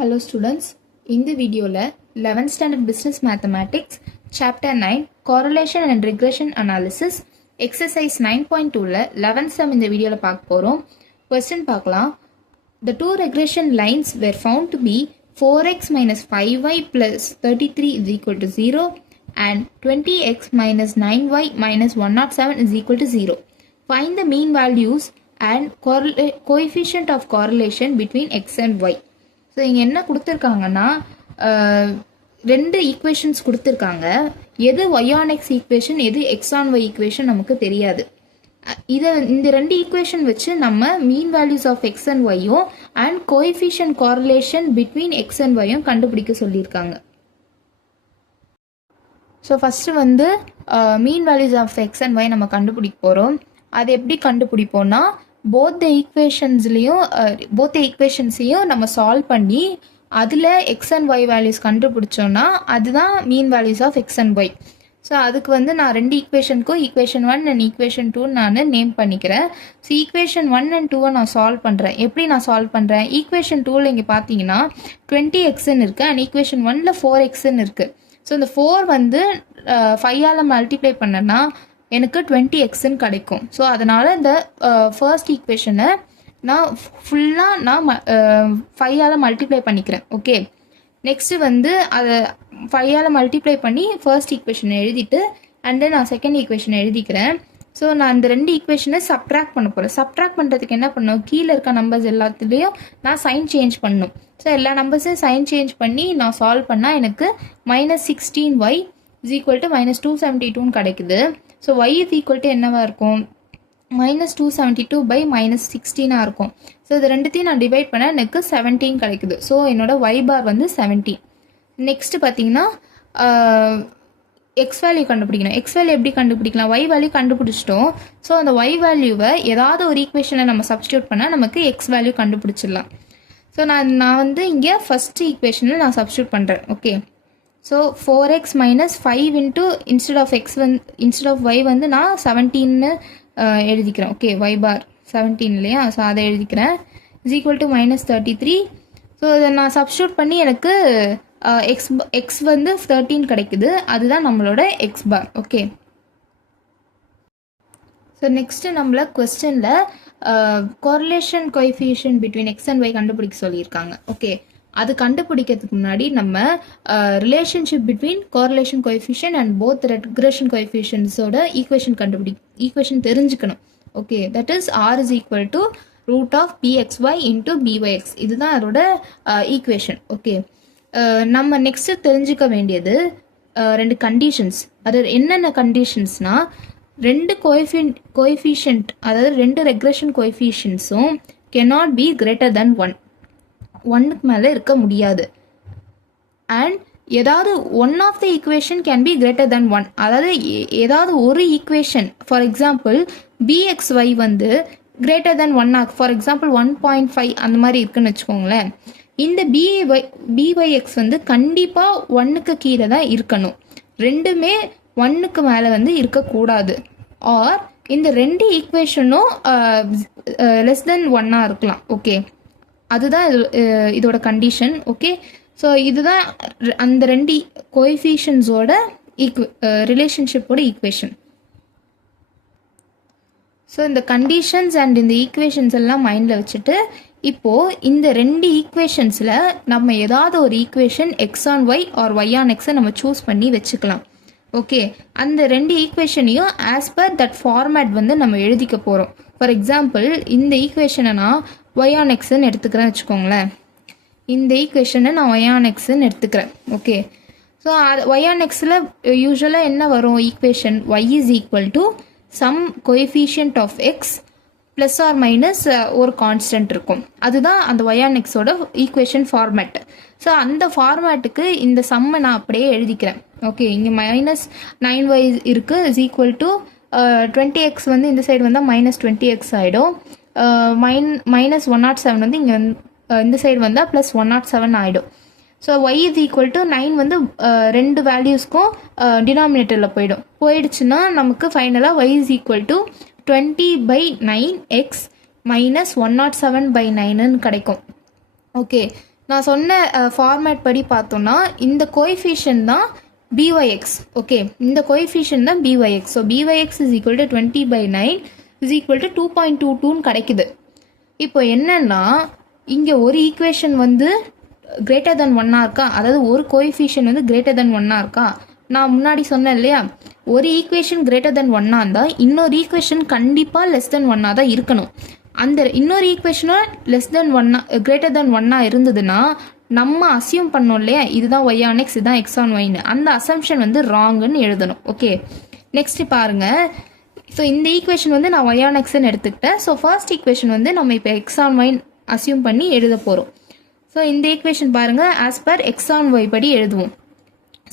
Hello students, in the video 11th standard business mathematics chapter 9 correlation and regression analysis exercise 9.2 11th sum இந்த வீடியோல பார்க்க போறோம். question பார்க்கலாம். The two regression lines were found to be 4x minus 5y plus 33 is equal to 0 and 20x minus 9y minus 107 is equal to 0. Find the mean values and coefficient of correlation between x and y. So இங்கே என்ன கொடுத்துருக்காங்கன்னா ரெண்டு equations கொடுத்துருக்காங்க. எது y on x equation எது x on y equation நமக்கு தெரியாது. இந்த ரெண்டு ஈக்குவேஷன் வச்சு நம்ம mean values of x and ஒய்யும் and coefficient correlation between x and ஒய்யும் கண்டுபிடிக்க சொல்லியிருக்காங்க. So first mean values of x and y நம்ம கண்டுபிடிக்க போகிறோம். அது எப்படி கண்டுபிடிப்போம்னா போத் ஈக்குவேஷன்ஸையும் நம்ம சால்வ் பண்ணி அதில் எக்ஸ் அண்ட் ஒய் வேல்யூஸ் கண்டுபிடிச்சோன்னா அதுதான் mean values of x and y. So அதுக்கு நான் ரெண்டு ஈக்குவேஷனுக்கும் ஈக்குவேஷன் 1 அண்ட் ஈக்குவேஷன் 2 நான் நேம் பண்ணிக்கிறேன். ஸோ ஈக்குவேஷன் 1 அண்ட் 2 நான் சால்வ் பண்ணுறேன். எப்படி நான் சால்வ் பண்ணுறேன்? ஈக்குவேஷன் 2ல் இங்கே பார்த்தீங்கன்னா 20xன்னு இருக்குது அண்ட் ஈக்குவேஷன் 1ல் 4xன்னு இருக்குது. ஸோ இந்த 4 5ஆல் மல்டிப்ளை பண்ணேன்னா எனக்கு 20xன்னு கிடைக்கும். ஸோ அதனால் இந்த ஃபர்ஸ்ட் ஈக்குவேஷனை நான் ஃபுல்லாக 5ஆல் மல்டிப்ளை பண்ணிக்கிறேன். ஓகே, நெக்ஸ்ட்டு அதை 5ஆல் மல்டிப்ளை பண்ணி ஃபர்ஸ்ட் ஈக்குவேஷனை எழுதிட்டு அண்ட் தென் நான் செகண்ட் ஈக்குவேஷனை எழுதிக்கிறேன். ஸோ நான் அந்த ரெண்டு ஈக்குவேஷனை சப்ட்ராக்ட் பண்ண போகிறேன். சப்ட்ராக்ட் பண்ணுறதுக்கு என்ன பண்ணணும்? கீழே இருக்க நம்பர்ஸ் எல்லாத்துலேயும் நான் சைன் சேஞ்ச் பண்ணணும். ஸோ எல்லா நம்பர்ஸையும் சைன் சேஞ்ச் பண்ணி நான் சால்வ் பண்ணால் எனக்கு -16y is equal to -272 கிடைக்குது. So y is equal to என்னவா இருக்கும்? -272 by -16 இருக்கும். ஸோ இது ரெண்டுத்தையும் நான் டிவைட் பண்ண எனக்கு 17 கிடைக்குது. ஸோ என்னோட y bar 17. நெக்ஸ்ட்டு பார்த்தீங்கன்னா எக்ஸ் வேல்யூ கண்டுபிடிக்கணும். எக்ஸ் வேல்யூ எப்படி கண்டுபிடிக்கலாம்? y வேல்யூ கண்டுபிடிச்சிட்டோம். ஸோ அந்த y வேல்யூவை ஏதாவது ஒரு ஈக்குவேஷனை நம்ம சப்ஸ்டியூட் பண்ணால் நமக்கு எக்ஸ் வேல்யூ கண்டுபிடிச்சிடலாம். ஸோ நான் இங்கே ஃபஸ்ட் ஈக்குவேஷனில் நான் சப்ஸ்டியூட் பண்ணுறேன். Okay, so 4x minus 5 into instead of y நான் 17 எழுதிக்கிறேன். ஓகே, y bar 17 இல்லையா? ஸோ அதை எழுதிக்கிறேன். is equal to -33. ஸோ இதை நான் சப்ஸ்டியூட் பண்ணி எனக்கு x 13 கிடைக்குது. அதுதான் நம்மளோட x bar. Okay, so next நம்மள கொஸ்டினில் correlation coefficient between x and y கண்டுபிடிக்க சொல்லியிருக்காங்க. ஓகே, அது கண்டுபிடிக்கிறதுக்கு முன்னாடி நம்ம relationship between correlation coefficient and both regression கோஎஃபிஷியன்ட்ஸோட ஈக்குவேஷன் தெரிஞ்சுக்கணும். Okay, that is r is equal to root of pxy into byx. இதுதான் அதோட ஈக்குவேஷன். ஓகே, நம்ம நெக்ஸ்ட்டு தெரிஞ்சுக்க வேண்டியது ரெண்டு கண்டிஷன்ஸ். அது என்னென்ன கண்டிஷன்ஸ்னால் ரெண்டு கோஎஃபிஷியன்ட் அதாவது ரெண்டு regression கோஎஃபிஷியன்ட்ஸும் cannot be greater than 1. 1க்கு மேலே இருக்க முடியாது. அண்ட் ஏதாவது one of the equation can be greater than 1. அதாவது ஏதாவது ஒரு equation for example bxy greater than 1 for example 1.5 அந்த மாதிரி இருக்குன்னு வச்சுக்கோங்களேன். இந்த byx கண்டிப்பாக 1க்கு கீழே தான் இருக்கணும். ரெண்டுமே 1க்கு மேலே இருக்கக்கூடாது. ஆர் இந்த ரெண்டு ஈக்குவேஷனும் லெஸ் தென் 1 இருக்கலாம். ஓகே, அதுதான் இதோட கண்டிஷன். ஓகே, ஸோ இதுதான் அந்த ரெண்டு கோஎஃபிஷியன்ஸோட ரிலேஷன்ஷிப்போட ஈக்குவேஷன். ஸோ இந்த கண்டிஷன்ஸ் அண்ட் இந்த ஈக்குவேஷன்ஸ் எல்லாம் மைண்டில் வச்சுட்டு இப்போது இந்த ரெண்டு ஈக்குவேஷன்ஸில் நம்ம ஏதாவது ஒரு equation x on y or y ஆன் எக்ஸை நம்ம சூஸ் பண்ணி வச்சுக்கலாம். ஓகே, அந்த ரெண்டு ஈக்குவேஷனையும் ஆஸ் பர் தட் ஃபார்மேட் நம்ம எழுதிக்க போகிறோம். ஃபார் எக்ஸாம்பிள் இந்த ஈக்குவேஷனை நான் y on xன்னு எடுத்துக்கிறேன் வச்சுக்கோங்களேன். இந்த ஈக்குவேஷனை நான் y on xன்னு எடுத்துக்கிறேன். ஓகே, ஸோ y on xல யூஸ்வலாக என்ன வரும் equation? y is equal to some coefficient of x plus or minus ஒரு கான்ஸ்டன்ட் இருக்கும். அதுதான் அந்த y on xோட ஈக்குவேஷன் ஃபார்மேட். ஸோ அந்த ஃபார்மேட்டுக்கு இந்த சம்மை நான் அப்படியே எழுதிக்கிறேன். ஓகே, இங்கே -9y இருக்குது is equal to 20x இந்த சைடு வந்தால் -20x ஆகிடும். -107 இங்கே இந்த சைடு வந்தால் +107 ஆகிடும். So y is equal to 9 ரெண்டு வேல்யூஸ்க்கும் டினாமினேட்டரில் போயிடுச்சுன்னா நமக்கு ஃபைனலாக y is equal to 20/9x -107/9 கிடைக்கும். ஓகே, நான் சொன்ன ஃபார்மேட் படி பார்த்தோன்னா இந்த கோஎஃபிஷியன்ட் தான் byx. ஓகே, இந்த கோஎஃபிஷியன்ட் தான் byx. So byx is equal to 20/9 is equal to 2.22ன்னு கிடைக்குது. இப்போ என்னன்னா இங்கே ஒரு ஈக்குவேஷன் வந்து கிரேட்டர் தென் 1 இருக்கா, அதாவது ஒரு கோஎஃபிஷியன்ட் வந்து கிரேட்டர் தென் 1 இருக்கா. நான் முன்னாடி சொன்னேன் இல்லையா, ஒரு ஈக்குவேஷன் கிரேட்டர் தென் 1 இருந்தால் இன்னொரு ஈக்குவேஷன் கண்டிப்பாக லெஸ் தென் 1 தான் இருக்கணும். அந்த இன்னொரு ஈக்குவேஷனும் லெஸ் தென் 1 கிரேட்டர் தென் 1 இருந்ததுன்னா நம்ம அசியூம் பண்ணோம் இல்லையா, இதுதான் y on x, இதுதான் x on yன்னு, அந்த அசம்ஷன் வந்து ராங்குன்னு எழுதணும். ஓகே, நெக்ஸ்ட் பாருங்க. ஸோ இந்த ஈக்குவேஷன் வந்து நான் y on xன்னு எடுத்துக்கிட்டேன். ஸோ ஃபர்ஸ்ட் ஈக்குவேஷன் வந்து நம்ம இப்போ x on y அசியூம் பண்ணி எழுத போகிறோம். ஸோ இந்த ஈக்குவேஷன் பாருங்கள், as per x on y படி எழுதுவோம்.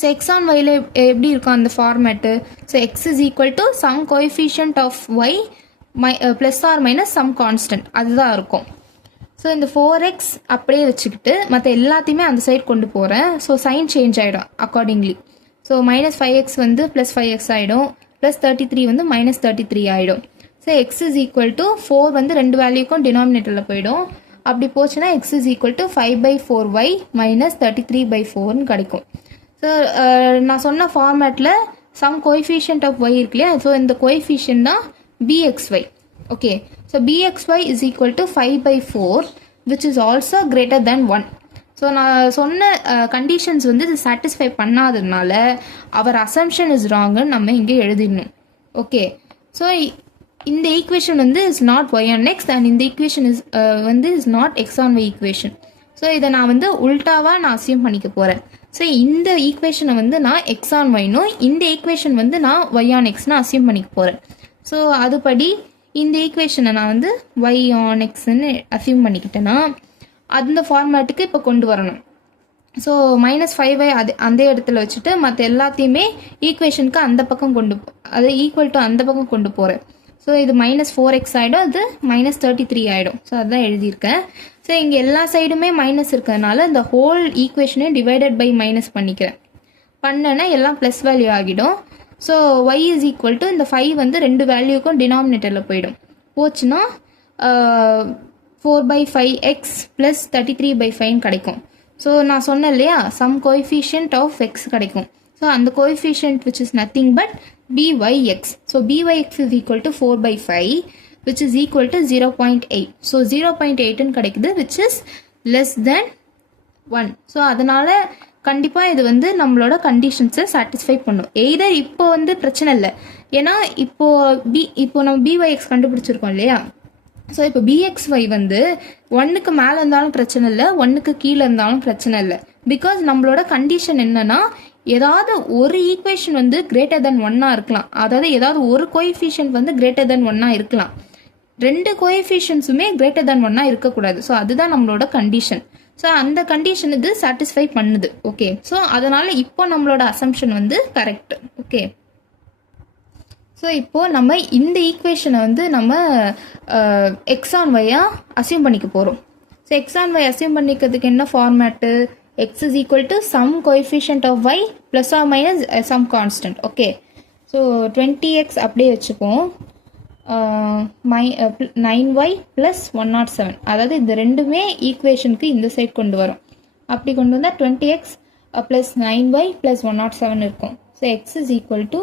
ஸோ x on yல எப்படி இருக்கும் அந்த format? So x is equal to some coefficient of y plus or minus some constant, அதுதான் இருக்கும். ஸோ இந்த 4x அப்படியே வச்சுக்கிட்டு மற்ற எல்லாத்தையுமே அந்த சைடு கொண்டு போகிறேன். ஸோ சைன் சேஞ்ச் ஆகிடும் அக்கார்டிங்லி. ஸோ -5x வந்து +5x ஆகிடும், +33 வந்து -33 ஆகிடும். So x is equal to 4 வந்து ரெண்டு வேல்யூக்கும் டினாமினேட்டரில் போயிடும். அப்படி போச்சுன்னா x is equal to 5/4y -33/4ன்னு கிடைக்கும். ஸோ நான் சொன்ன ஃபார்மேட்டில் சம் கோஎஃபிஷியன்ட் ஆஃப் y இருக்கு இல்லையா, ஸோ இந்த கோஎஃபிஷியன்ட் தான் bxy. Okay, so bxy is equal to 5/4 which is also greater than 1. So நான் சொன்ன கண்டிஷன்ஸ் வந்து இது சாட்டிஸ்ஃபை பண்ணாததுனால அவர் அசம்ஷன் இஸ் ராங்குன்னு நம்ம இங்கே எழுதிடணும். ஓகே, ஸோ இந்த ஈக்குவேஷன் வந்து is not y on x and இந்த ஈக்குவேஷன் இஸ் வந்து is not x on y equation. So இதை நான் வந்து உல்டாவாக நான் அசியூம் பண்ணிக்க போகிறேன். ஸோ இந்த ஈக்குவேஷனை வந்து நான் x on yனும் இந்த ஈக்குவேஷன் வந்து நான் y on xன்னு அசியூம் பண்ணிக்க போகிறேன். ஸோ அதுபடி இந்த ஈக்குவேஷனை நான் வந்து y on xன்னு அசியூம் பண்ணிக்கிட்டேன்னா அந்த ஃபார்மேட்டுக்கு இப்போ கொண்டு வரணும். ஸோ -5ஐ அந்த இடத்துல வச்சுட்டு மற்ற எல்லாத்தையுமே ஈக்குவேஷனுக்கு அந்த பக்கம் அது ஈக்குவல் டு அந்த பக்கம் கொண்டு போகிறேன். ஸோ இது -4x ஆகிடும், அது -33 ஆகிடும். ஸோ அதுதான் எழுதியிருக்கேன். ஸோ இங்கே எல்லா சைடுமே மைனஸ் இருக்கிறதுனால இந்த ஹோல் ஈக்குவேஷனே டிவைடட் பை மைனஸ் பண்ணிக்கிறேன். பண்ணேன்னா எல்லாம் ப்ளஸ் வேல்யூ ஆகிடும். So y is equal to இந்த 5 வந்து ரெண்டு வேல்யூக்கும் டினாமினேட்டரில் போயிடும். போச்சுன்னா 4/5x ப்ளஸ் 33/5 கிடைக்கும். ஸோ நான் சொன்னேன் இல்லையா, சம் கோஎஃபிஷியன்ட் ஆஃப் x கிடைக்கும். ஸோ அந்த coefficient which is nothing but byx. So byx is equal to 4/5 which is equal to 0.8. So 0.8ன்னு கிடைக்குது which is less than 1. So அதனால் கண்டிப்பாக இது வந்து நம்மளோட கண்டிஷன்ஸை சாட்டிஸ்ஃபை பண்ணும். எய்தர் இப்போ வந்து பிரச்சனை இல்லை, ஏன்னா இப்போ நம்ம byx கண்டுபிடிச்சிருக்கோம் இல்லையா. ஸோ இப்போ bxy வந்து 1க்கு மேலே இருந்தாலும் பிரச்சனை இல்லை, 1க்கு கீழே இருந்தாலும் பிரச்சனை இல்லை. பிகாஸ் நம்மளோட கண்டிஷன் என்னன்னா ஏதாவது ஒரு ஈக்குவேஷன் வந்து கிரேட்டர் தென் 1 இருக்கலாம், அதாவது ஏதாவது ஒரு கோஎஃபிஷியன்ட் வந்து கிரேட்டர் தென் 1 இருக்கலாம், ரெண்டு கோஎஃபிஷியன்ஸுமே கிரேட்டர் தென் 1 இருக்கக்கூடாது. ஸோ அதுதான் நம்மளோட கண்டிஷன். ஸோ அந்த கண்டிஷன் இது சாட்டிஸ்ஃபை பண்ணுது. ஓகே, ஸோ அதனால இப்போ நம்மளோட அசம்ஷன் வந்து கரெக்ட். ஓகே, ஸோ இப்போது நம்ம இந்த ஈக்குவேஷனை வந்து நம்ம x on y அசியூம் பண்ணிக்க போகிறோம். So x on y assume பண்ணிக்கிறதுக்கு என்ன format? x is equal to some coefficient of y plus or minus some constant. Okay, so 20x அப்படியே வச்சுப்போம், 9y ப்ளஸ் 107. அதாவது இந்த ரெண்டுமே ஈக்குவேஷனுக்கு இந்த சைட் கொண்டு வரும். அப்படி கொண்டு வந்தால் 20x ப்ளஸ் 9y ப்ளஸ் 107 இருக்கும். So x is equal to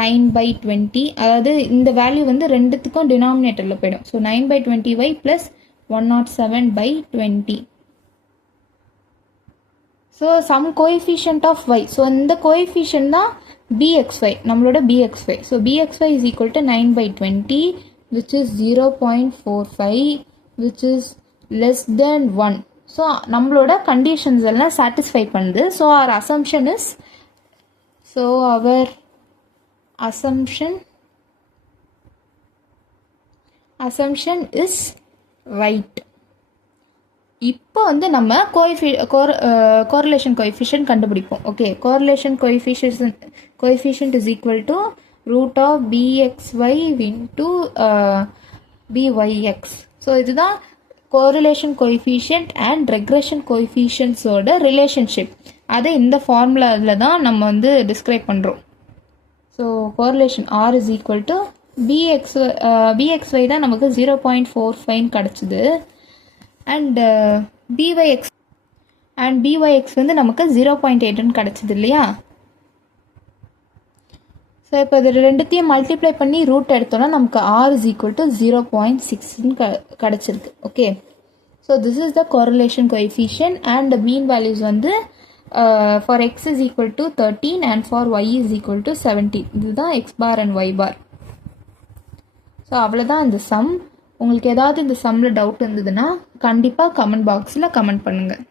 9/20. அதாவது இந்த வேல்யூ வந்து ரெண்டுத்துக்கும் டினாமினேட்டரில் போயிடும். So 9/20y plus 107/20. So some coefficient of y. So இந்த கோஎஃபிஷியன்ட் தான் bxy, நம்மளோட bxy. So bxy is equal to 9/20 which is 0.45 which is less than 1. So நம்மளோட கண்டிஷன்ஸ் எல்லாம் சாட்டிஸ்ஃபை பண்ணுது. So our assumption is assumption is right. இப்போ வந்து நம்ம correlation coefficient கண்டுபிடிப்போம். Okay, correlation coefficient is equal to root of bxy into byx. So இதுதான் correlation coefficient and regression கோஎஃபிஷியன்ட்ஸோட relationship. அதை இந்த ஃபார்முலாவில் தான் நம்ம வந்து டிஸ்கிரைப் பண்ணுறோம். So correlation r is equal to bxy தான் நமக்கு 0.45 கிடச்சிது. அண்ட் byx அண்ட் பிஒய்எக்ஸ் வந்து நமக்கு 0.8ன்னு கிடச்சிது இல்லையா? ஸோ இப்போ இது ரெண்டுத்தையும் மல்டிப்ளை பண்ணி ரூட் எடுத்தோன்னா நமக்கு R is equal to 0.6ன்னு கிடச்சிருக்கு. Okay, so this is the correlation coefficient and mean values வந்து for x is equal to 13 and for y is equal to 17. இதுதான் x bar and y bar. So அவ்வளோதான் இந்த some. உங்களுக்கு ஏதாவது இந்த சம்மில் doubt இருந்ததுன்னா கண்டிப்பாக கமெண்ட் பாக்ஸில் கமெண்ட் பண்ணுங்கள்.